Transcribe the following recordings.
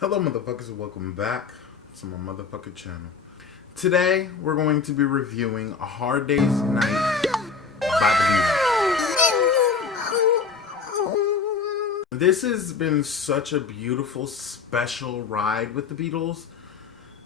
Hello motherfuckers and welcome back to my motherfucking channel. Today we're going to be reviewing A Hard Day's Night by the Beatles. This has been such a beautiful, special ride with the Beatles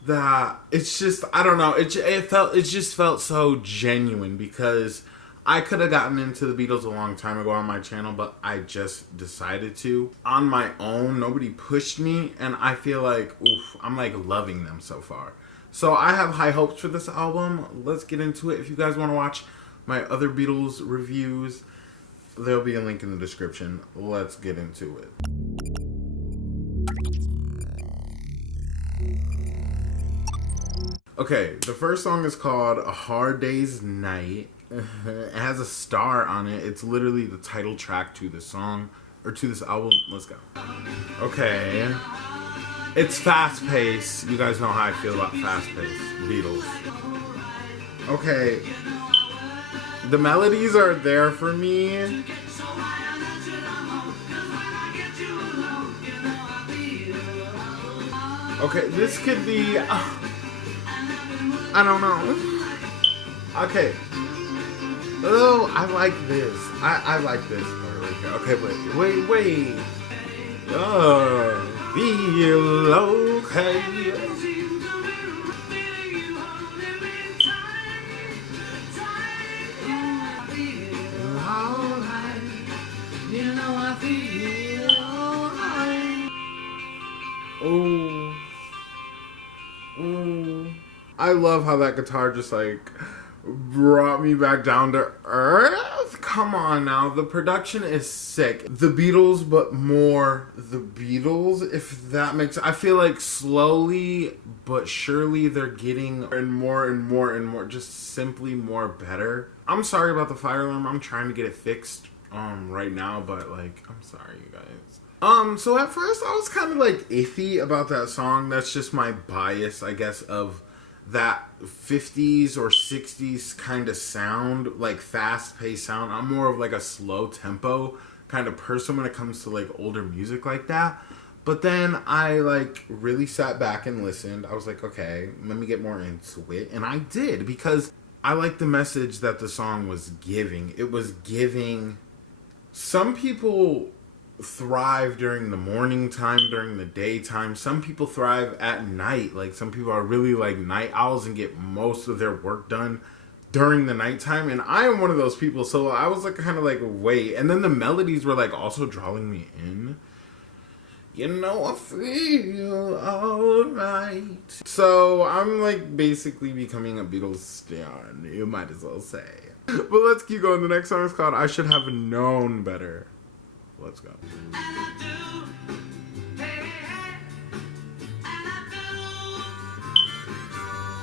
that it's just, I don't know, it just felt so genuine because I could have gotten into the Beatles a long time ago on my channel, but I just decided to. On my own, nobody pushed me, and I feel like, oof, I'm like loving them so far. So I have high hopes for this album. Let's get into it. If you guys want to watch my other Beatles reviews, there'll be a link in the description. Let's get into it. Okay, the first song is called A Hard Day's Night. It has a star on it. It's literally the title track to this song, or to this album. Let's go. Okay. It's fast-paced. You guys know how I feel about fast-paced Beatles. Okay. The melodies are there for me. Okay, this could be... I don't know. Okay. Oh, I like this. I like this part right here. Okay, wait. Oh, feel okay. Alright, you know I feel alright. Oh. I love how that guitar just like brought me back down to earth. Come on now. The production is sick. The Beatles, but more the Beatles, if that makes... I feel like slowly but surely they're getting more, just simply more better. I'm sorry about the fire alarm. I'm trying to get it fixed right now, but like, I'm sorry, you guys. So at first I was kind of like iffy about that song. That's just my bias, I guess, of that 50s or 60s kind of sound, like fast-paced sound. I'm more of like a slow tempo kind of person when it comes to like older music like that. But then I like really sat back and listened. I was like, okay, let me get more into it. And I did, because I like the message that the song was giving. It was giving... Some people thrive during the morning time, during the daytime. Some people thrive at night. Like, some people are really like night owls and get most of their work done during the nighttime, and I am one of those people. So I was like kind of like, wait. And then the melodies were like also drawing me in. You know, I feel alright. So I'm like basically becoming a Beatles stan, you might as well say. But let's keep going. The next song is called I Should Have Known Better. Let's go.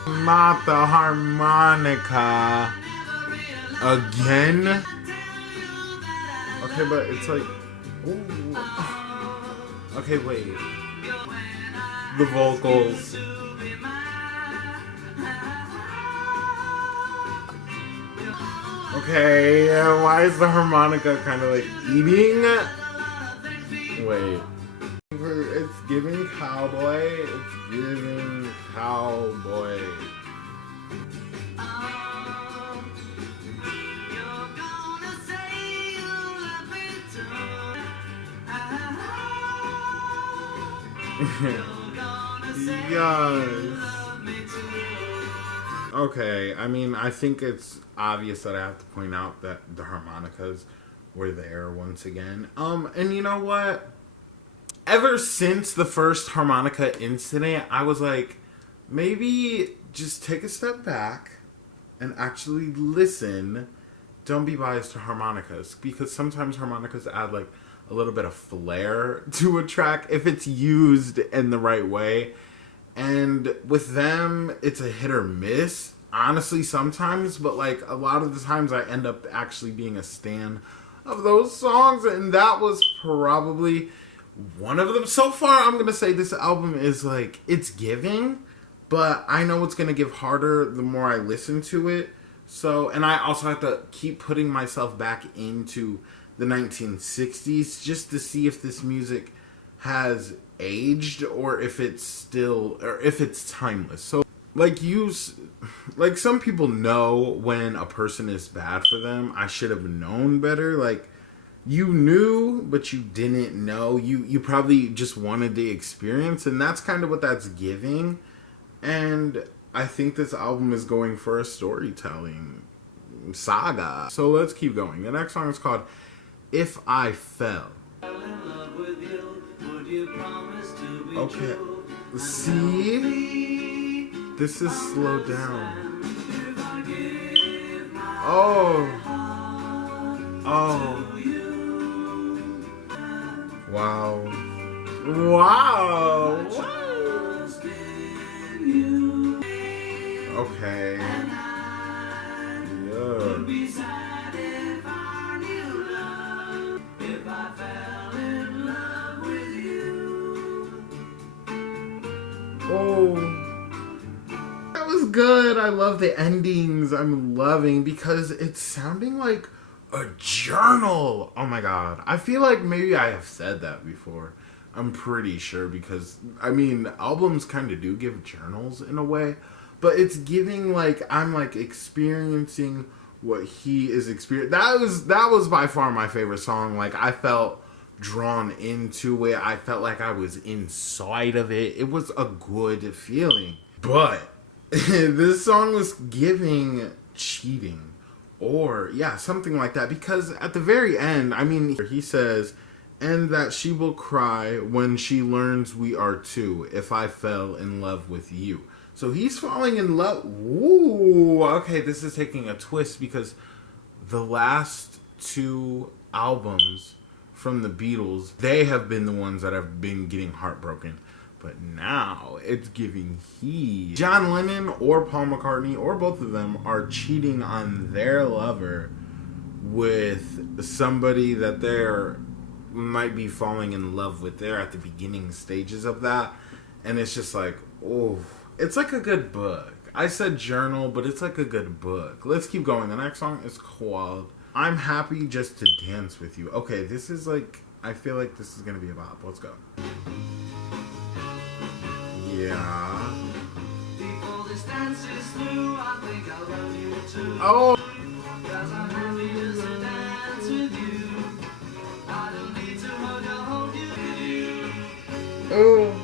Not the harmonica again. Okay, but it's like, ooh. Okay, wait. The vocals. Okay, why is the harmonica kind of like eating? Wait. It's giving cowboy. It's giving cowboy. Yes. Okay, I mean, I think it's obvious that I have to point out that the harmonicas were there once again. And you know what? Ever since the first harmonica incident, I was like, maybe just take a step back and actually listen. Don't be biased to harmonicas, because sometimes harmonicas add like a little bit of flair to a track if it's used in the right way. And with them, it's a hit or miss, honestly, sometimes. But like a lot of the times I end up actually being a stan of those songs. And that was probably one of them. So far, I'm going to say this album is like, it's giving. But I know it's going to give harder the more I listen to it. So, and I also have to keep putting myself back into the 1960s just to see if this music has aged or if it's still, or if it's timeless. So like like some people know when a person is bad for them. I should have known better. Like, you knew but you didn't know. You probably just wanted the experience, and that's kind of what that's giving. And I think this album is going for a storytelling saga. So let's keep going. The next song is called If I Fell. Okay. See? This is slowed down. Oh. Oh. Wow. Wow. Okay. Oh, that was good. I love the endings. I'm loving because it's sounding like a journal. Oh my god. I feel like maybe I have said that before. I'm pretty sure because, I mean, albums kind of do give journals in a way, but it's giving like I'm like experiencing what he is experiencing. That was by far my favorite song. Like, I felt drawn into it. I felt like I was inside of it. It was a good feeling. But this song was giving cheating, or yeah, something like that, because at the very end, I mean, he says, and that she will cry when she learns we are two, if I fell in love with you. So he's falling in love. Ooh, okay, this is taking a twist because the last two albums from the Beatles, they have been the ones that have been getting heartbroken. But now it's giving John Lennon or Paul McCartney or both of them are cheating on their lover with somebody that they're might be falling in love with. They're at the beginning stages of that. And it's just like, oh, it's like a good book. I said journal, but it's like a good book. Let's keep going. The next song is called I'm Happy Just to Dance With You. Okay, this is like, I feel like this is gonna be a bop. Let's go. Yeah. Oh. Oh.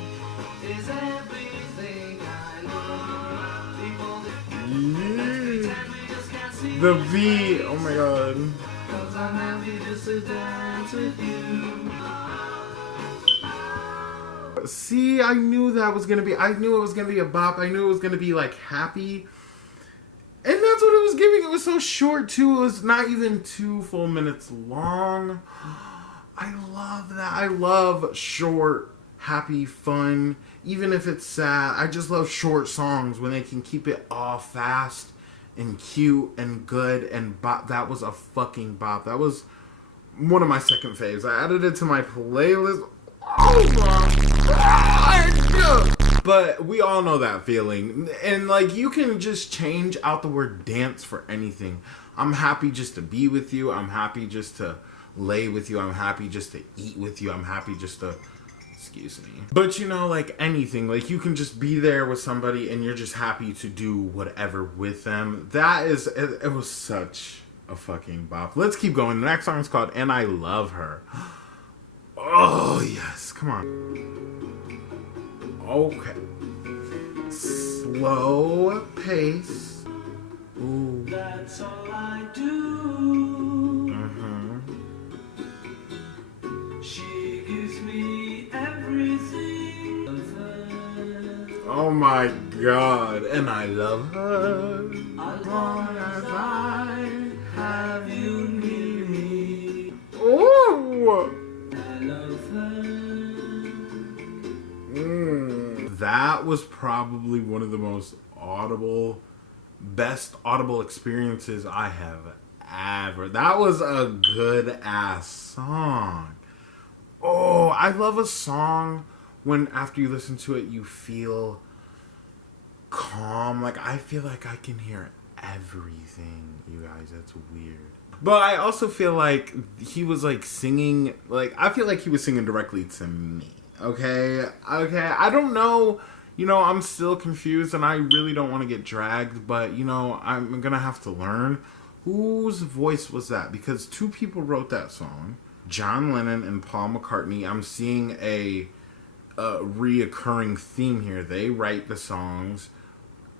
The beat, oh my god. See, I knew it was gonna be a bop. I knew it was gonna be like happy. And that's what it was giving. It was so short too. It was not even 2 full minutes long. I love that. I love short, happy, fun. Even if it's sad, I just love short songs when they can keep it all fast and cute and good and bop. That was a fucking bop. That was one of my second faves. I added it to my playlist. Oh my god! But we all know that feeling. And like, you can just change out the word dance for anything. I'm happy just to be with you. I'm happy just to lay with you. I'm happy just to eat with you. I'm happy just to... Excuse me. But you know, like anything, like you can just be there with somebody and you're just happy to do whatever with them. That is, it was such a fucking bop. Let's keep going. The next song is called And I Love Her. Oh, yes. Come on. Okay. Slow pace. Ooh. That's all I do. She gives me everything. Oh my god. And I love her. As long as I have you near me. Ooh. That was probably one of the most best audible experiences I have ever. That was a good ass song. Oh, I love a song when after you listen to it, you feel calm. Like, I feel like I can hear everything, you guys. That's weird. But I also feel like he was like singing, like, I feel like he was singing directly to me. Okay, I don't know. I'm still confused, and I really don't want to get dragged, but, I'm gonna have to learn. Whose voice was that? Because two people wrote that song. John Lennon and Paul McCartney. I'm seeing a reoccurring theme here. They write the songs,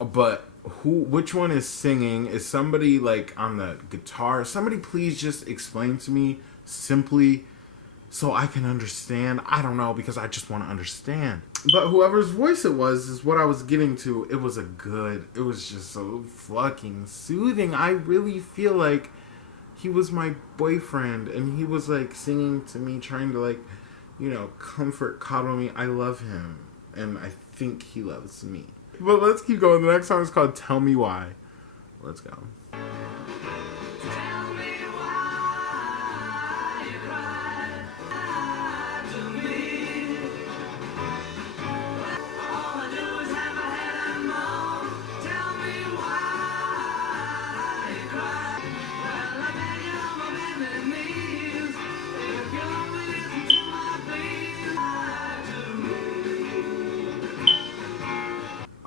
but which one is singing? Is somebody like on the guitar? Somebody please just explain to me simply so I can understand. I don't know, because I just want to understand. But whoever's voice it was is what I was getting to. It was just so fucking soothing. I really feel like he was my boyfriend, and he was like singing to me, trying to like, comfort, coddle me. I love him, and I think he loves me. But let's keep going. The next song is called Tell Me Why. Let's go.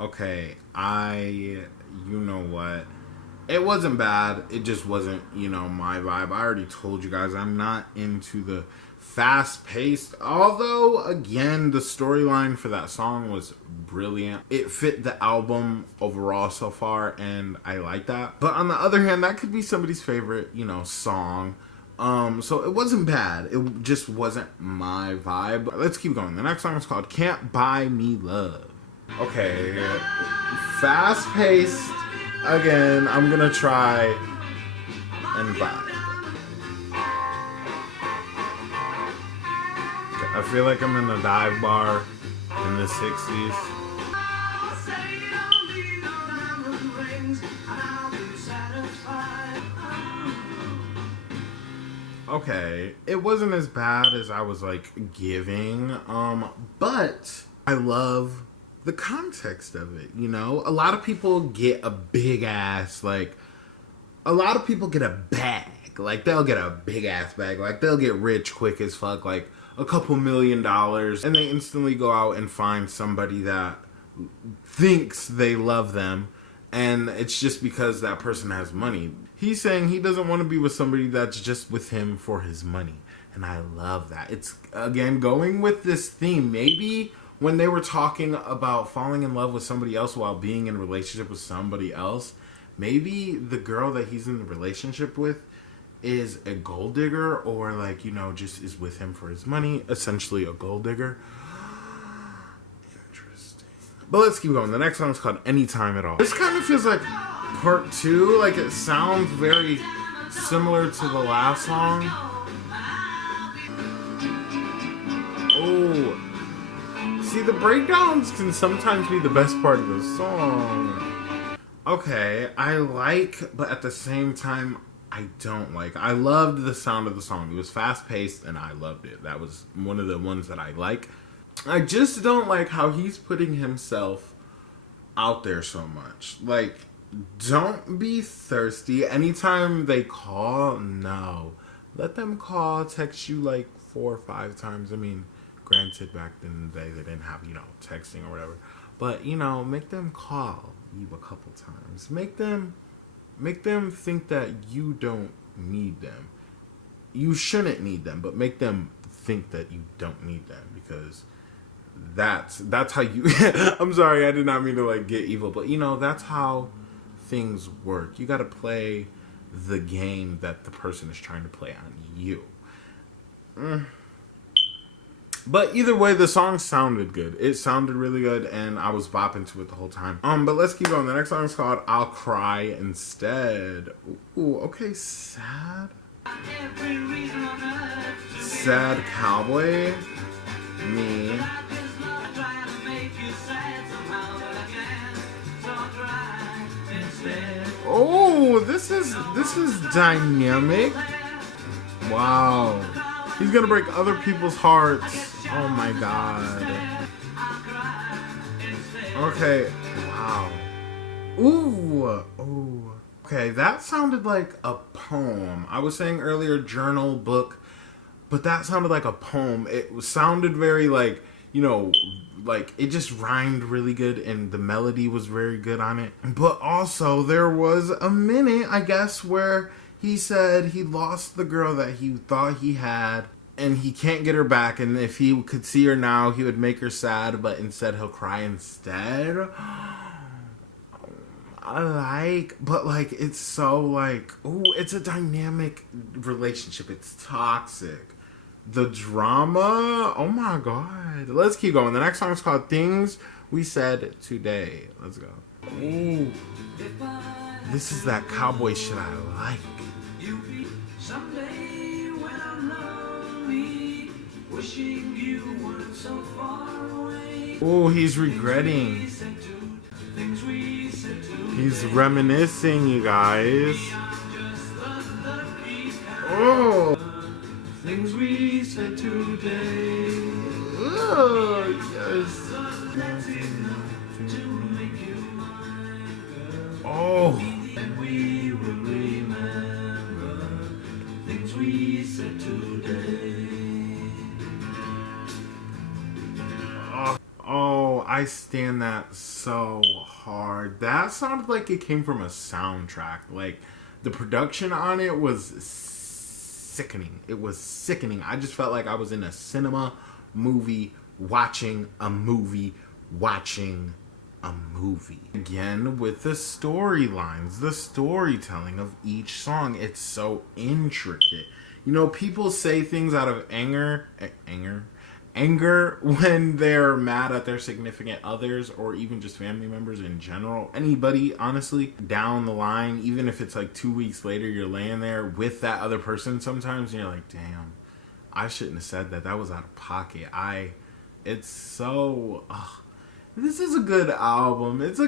Okay, you know what? It wasn't bad. It just wasn't, my vibe. I already told you guys I'm not into the fast-paced. Although, again, the storyline for that song was brilliant. It fit the album overall so far, and I like that. But on the other hand, that could be somebody's favorite, song. So it wasn't bad. It just wasn't my vibe. Let's keep going. The next song is called Cant Buy Me Love. Okay, fast-paced. Again, I'm gonna try and vibe. I feel like I'm in a dive bar in the 60s. Okay, it wasn't as bad as I was like giving, but I love the context of it, A lot of people get a big ass, a lot of people get a bag. They'll get a big ass bag. They'll get rich quick as fuck, a couple $1 million, and they instantly go out and find somebody that thinks they love them, and it's just because that person has money. He's saying he doesn't want to be with somebody that's just with him for his money, and I love that. It's, again, going with this theme. Maybe when they were talking about falling in love with somebody else while being in a relationship with somebody else, maybe the girl that he's in the relationship with is a gold digger, or just is with him for his money, essentially a gold digger. Interesting. But let's keep going. The next song is called Anytime at All. This kind of feels like part 2. It sounds very similar to the last song. Oh. See, the breakdowns can sometimes be the best part of the song. Okay, I like, but at the same time, I don't like. I loved the sound of the song. It was fast-paced, and I loved it. That was one of the ones that I like. I just don't like how he's putting himself out there so much. Don't be thirsty. Anytime they call, no. Let them call, text you 4 or 5 times. I mean, granted, back in the day, they didn't have, texting or whatever. But, make them call you a couple times. Make them think that you don't need them. You shouldn't need them, but make them think that you don't need them, because that's how you... I'm sorry, I did not mean to, get evil, but, that's how things work. You gotta play the game that the person is trying to play on you. But either way, the song sounded good. It sounded really good, and I was bopping to it the whole time. But let's keep going. The next song is called I'll Cry Instead. Ooh, okay, Sad. Sad Cowboy. Me. Oh, this is dynamic. Wow. He's gonna break other people's hearts. Oh my god. Okay. Wow. Ooh. Ooh. Okay, that sounded like a poem. I was saying earlier journal, book, but that sounded like a poem. It sounded very you know, like, it just rhymed really good and the melody was very good on it. But also, there was a minute, I guess, where he said he lost the girl that he thought he had and he can't get her back, and if he could see her now, he would make her sad, but instead he'll cry instead. But like, it's so like, ooh, it's a dynamic relationship. It's toxic. The drama, oh my god. Let's keep going. The next song is called Things We Said Today. Let's go. Ooh. This is that cowboy shit I like. Someday when I'm lonely, wishing you weren't so far away. Oh, he's regretting. He's reminiscing, you guys. Oh. Things we said today. Oh, yes. Oh. We will remember things we said today. Oh, I stand that so hard. That sounded like it came from a soundtrack. Like, the production on it was sickening. It was sickening. I just felt like I was in a cinema movie watching a movie. Again, with the storylines, the storytelling of each song, it's so intricate. You know, people say things out of anger when they're mad at their significant others or even just family members in general. Anybody, honestly, down the line, even if it's like 2 weeks later, you're laying there with that other person sometimes and you're like, damn, I shouldn't have said that. That was out of pocket. It's so, this is a good album. It's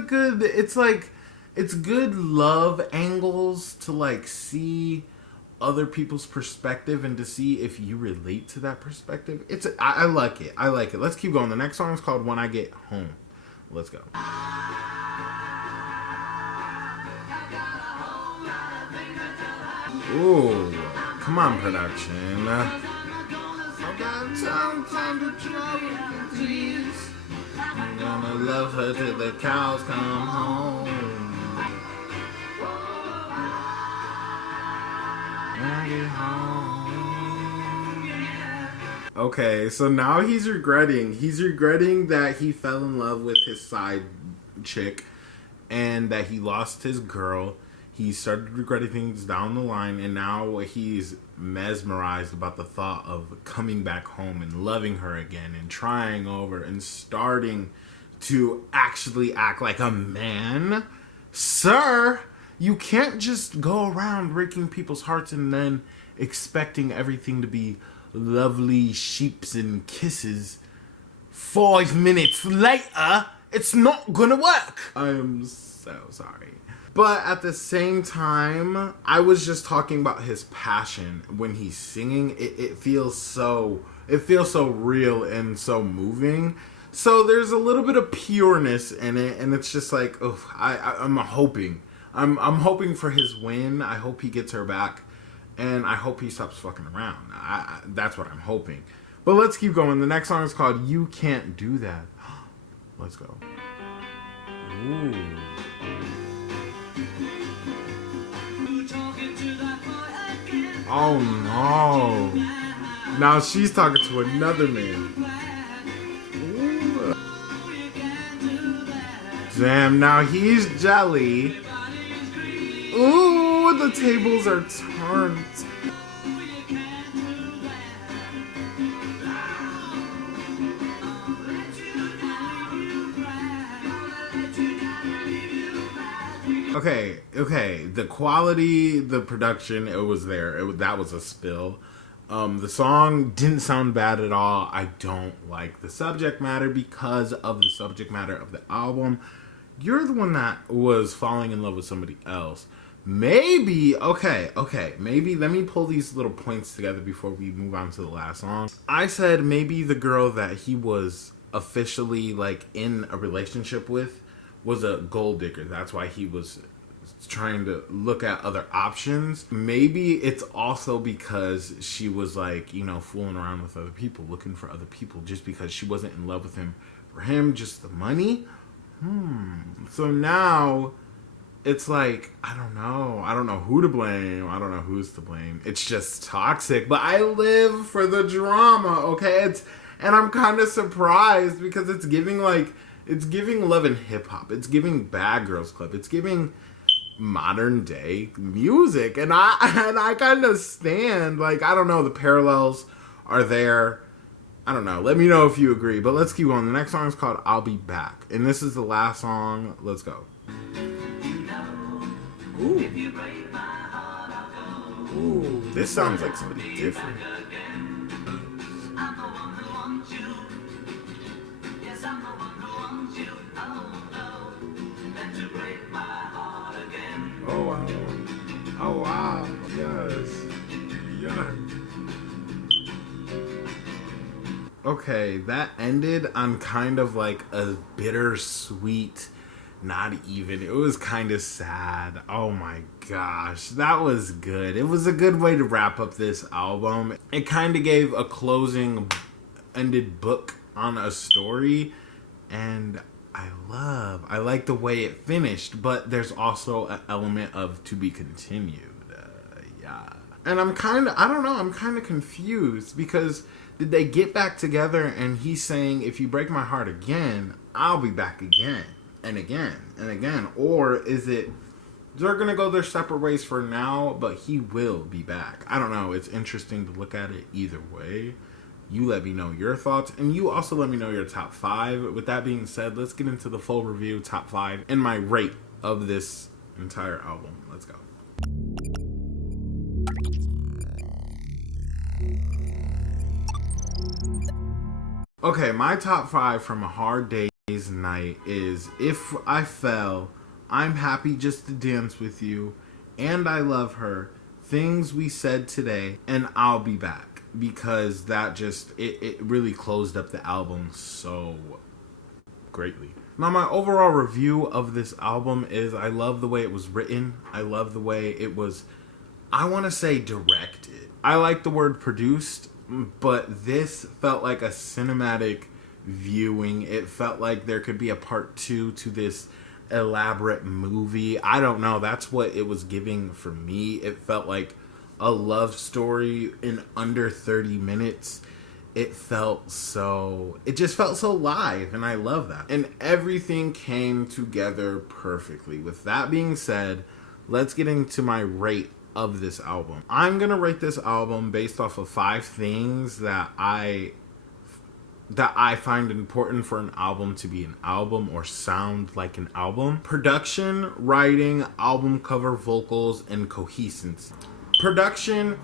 good love angles to like see other people's perspective and to see if you relate to that perspective. I like it. Let's keep going. The next song is called When I Get Home. Let's go. Ooh, come on, production. I've got time to trouble, please. I'm gonna love her till the cows come home. Okay, so now he's regretting that he fell in love with his side chick and that he lost his girl. He started regretting things down the line, and now he's mesmerized about the thought of coming back home and loving her again and trying over and starting to actually act like a man. Sir, you can't just go around breaking people's hearts and then expecting everything to be lovely sheeps and kisses. 5 minutes later, it's not gonna work. I am so sorry. But at the same time, I was just talking about his passion when he's singing. It feels so real and so moving. So there's a little bit of pureness in it, and it's just like, oh, I'm hoping for his win. I hope he gets her back, and I hope he stops fucking around. That's what I'm hoping. But let's keep going. The next song is called You Can't Do That. Let's go. Ooh. Oh no. Now she's talking to another man. Ooh. Damn, now he's jelly. Ooh, the tables are turned. Okay. The quality, the production, it was there. That was a spill. The song didn't sound bad at all. I don't like the subject matter because of the subject matter of the album. You're the one that was falling in love with somebody else. Maybe, maybe let me pull these little points together before we move on to the last song. I said maybe the girl that he was officially like in a relationship with was a gold digger. That's why he was trying to look at other options. Maybe it's also because she was like, you know, fooling around with other people, looking for other people, just because she wasn't in love with him for him, just the money. So now it's like, I don't know who to blame, I don't know who's to blame. It's just toxic, but I live for the drama, okay? And I'm kind of surprised because it's giving Love and Hip Hop, it's giving Bad Girls Club, it's giving modern day music, and I kind of stand, like, I don't know, the parallels are there. I don't know, let me know if you agree, but let's keep on. The next song is called I'll Be Back, and this is the last song. Let's go. Ooh. Ooh, this sounds like somebody different. Oh wow. Oh wow. Yes. Yes. Okay, that ended on kind of like a bittersweet, not even. It was kind of sad. Oh my gosh. That was good. It was a good way to wrap up this album. It kind of gave a closing, ended book on a story, and I like the way it finished, but there's also an element of to be continued. Yeah. And I'm kind of confused because did they get back together and he's saying, if you break my heart again, I'll be back again and again and again? Or is it they're going to go their separate ways for now, but he will be back? I don't know. It's interesting to look at it either way. You let me know your thoughts, and you also let me know your top 5. With that being said, let's get into the full review, top 5, and my rate of this entire album. Let's go. Okay, my top 5 from A Hard Day's Night is If I Fell, I'm Happy Just to Dance With You, And I Love Her, Things We Said Today, and I'll Be Back. Because that just, it really closed up the album so greatly. Now, my overall review of this album is I love the way it was written. I love the way it was, I want to say, directed. I like the word produced, but this felt like a cinematic viewing. It felt like there could be a part 2 to this elaborate movie. I don't know. That's what it was giving for me. It felt like a love story in under 30 minutes. It just felt so live, and I love that. And everything came together perfectly. With that being said, let's get into my rate of this album. I'm gonna rate this album based off of 5 things that I find important for an album to be an album or sound like an album. Production, writing, album cover, vocals, and cohesiveness. Production,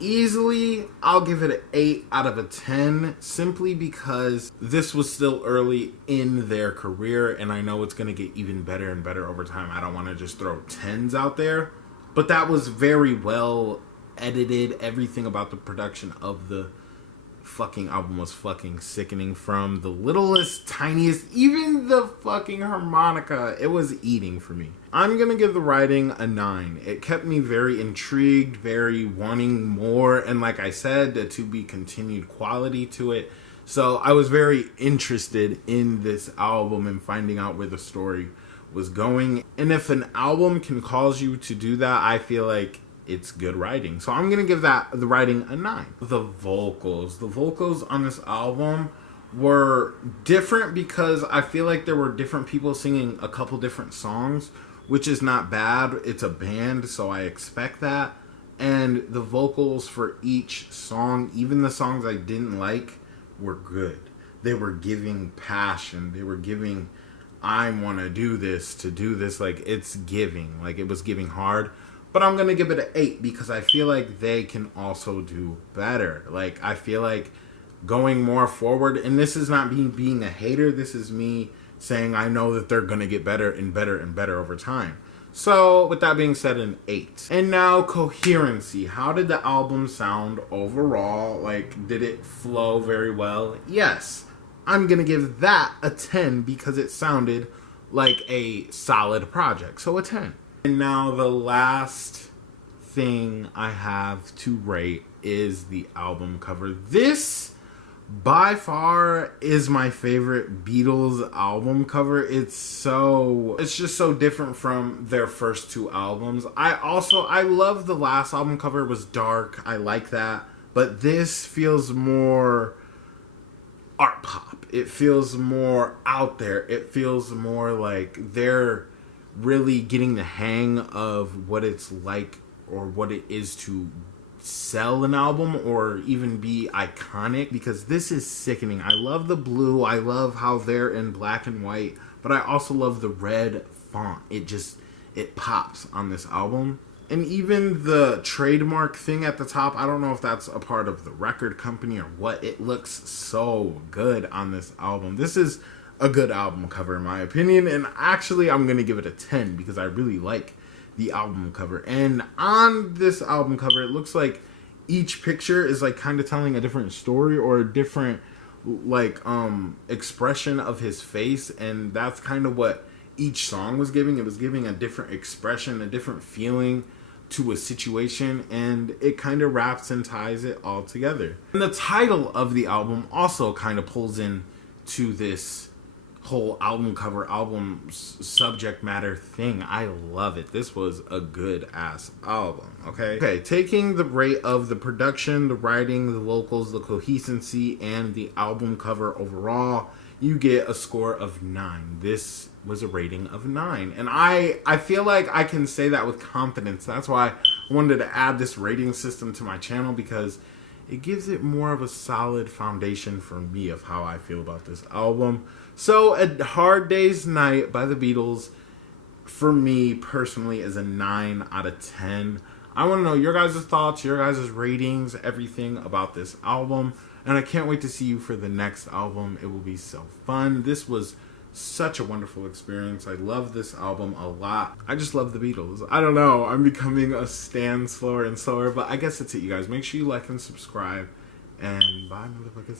easily, I'll give it an 8 out of a 10, simply because this was still early in their career, and I know it's going to get even better and better over time. I don't want to just throw 10s out there, but that was very well edited. Everything about the production of the fucking album was fucking sickening, from the littlest, tiniest, even the fucking harmonica. It was eating for me. I'm gonna give the writing a 9. It kept me very intrigued, very wanting more, and like I said, the to be continued quality to it. So I was very interested in this album and finding out where the story was going. And if an album can cause you to do that, I feel like it's good writing. So I'm gonna give the writing a 9. The vocals on this album were different because I feel like there were different people singing a couple different songs, which is not bad. It's a band, so I expect that. And the vocals for each song, even the songs I didn't like, were good. They were giving passion. They were giving, I want to do this, like it's giving, like it was giving hard. But I'm going to give it an 8 because I feel like they can also do better. Like, I feel like going more forward, and this is not me being a hater, this is me saying I know that they're going to get better and better and better over time. So, with that being said, an 8. And now, coherency. How did the album sound overall? Like, did it flow very well? Yes. I'm going to give that a 10 because it sounded like a solid project. So, a 10. And now the last thing I have to rate is the album cover. This by far is my favorite Beatles album cover. It's just so different from their first two albums. I love the last album cover. It was dark. I like that. But this feels more art pop. It feels more out there. It feels more like they're really getting the hang of what it's like or what it is to sell an album or even be iconic, because this is sickening. I love the blue. I love how they're in black and white, but I also love the red font. It pops on this album. And even the trademark thing at the top, I don't know if that's a part of the record company or what. It looks so good on this album. This is a good album cover in my opinion, and actually I'm going to give it a 10 because I really like the album cover. And on this album cover, it looks like each picture is like kind of telling a different story or a different like expression of his face, and that's kind of what each song was giving. It was giving a different expression, a different feeling to a situation, and it kind of wraps and ties it all together. And the title of the album also kind of pulls in to this whole album cover, album subject matter thing. I love it. This was a good ass album. Okay, taking the rate of the production, the writing, the vocals, the coherency, and the album cover overall, you get a score of 9. This was a rating of 9, and I feel like I can say that with confidence. That's why I wanted to add this rating system to my channel, because it gives it more of a solid foundation for me of how I feel about this album. So A Hard Day's Night by the Beatles, for me personally, is a 9 out of 10. I want to know your guys' thoughts, your guys' ratings, everything about this album. And I can't wait to see you for the next album. It will be so fun. This was such a wonderful experience. I love this album a lot. I just love the Beatles. I don't know. I'm becoming a stan slower and slower. But I guess that's it, you guys. Make sure you like and subscribe. And bye, motherfuckers.